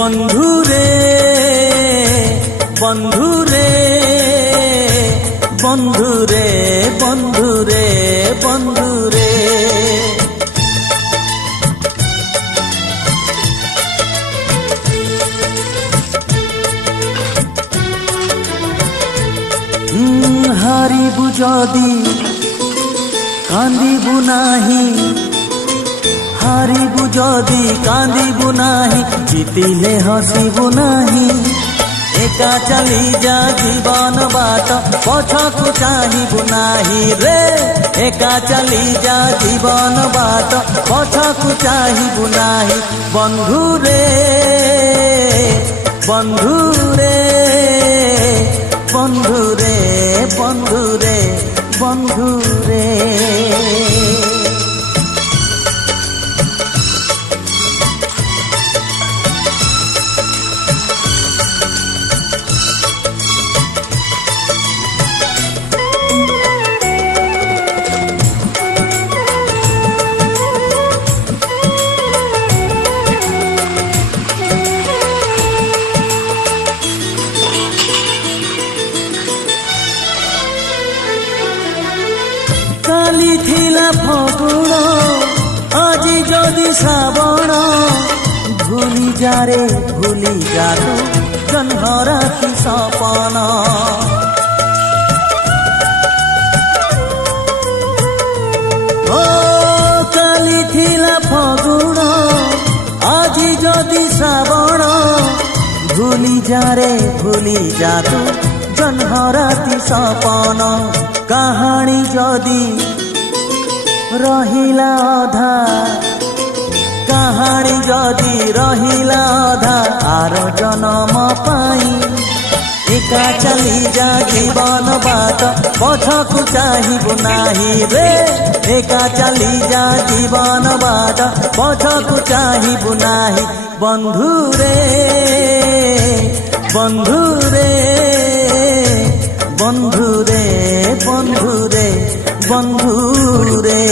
বন্ধুরে বন্ধুরে বন্ধুরে বন্ধুরে বন্ধুরে হারিবু যদি কান্দিবু নাহি হারিবু যদি কান্দিবু নাহি জিতিলে হসিবু নাহি একা চলি যা জীবন বাট পছকু চাহিবু নাহি রে একা চলি যা জীবন বাট পছকু চাহিবু নাহি বন্ধুরে বন্ধুরে বন্ধুরে বন্ধুরে বন্ধুরে কালি থিলা ফগুণ আজি যদি শ্রাবণ ভুলি যারে ভুলি যাতু জহ্নরাতি সপন ও কালি থিলা ফগুণ আজি যদি শ্রাবণ ভুলি যারে ভুলি যাতু জহ্নরাতি সপন কাহানি যদি রহিলা অধা কাহানি যদি রহিলা অধা আর জনম পাই একা চলি যা জীবন বাট পছকু চাহিবু নাহি রে একা চলি যা জীবন বাট পছকু চাহিবু নাহি বন্ধুরে বন্ধুরে বন্ধুরে বন্ধুরে বন্ধুরে